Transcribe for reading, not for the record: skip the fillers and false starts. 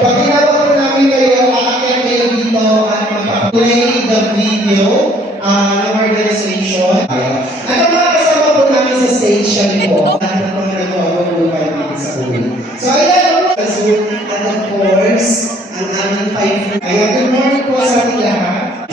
pag tinawag po namin kayo, aakyat kayo dito at magpa-play the video ng organization. At ang mga kasama po namin sa station po, at ang mga nag-awag po 5 minutes away. So ayan po, at of course, ang aming 5 friends. Ayan, good morning po sa ating lahat.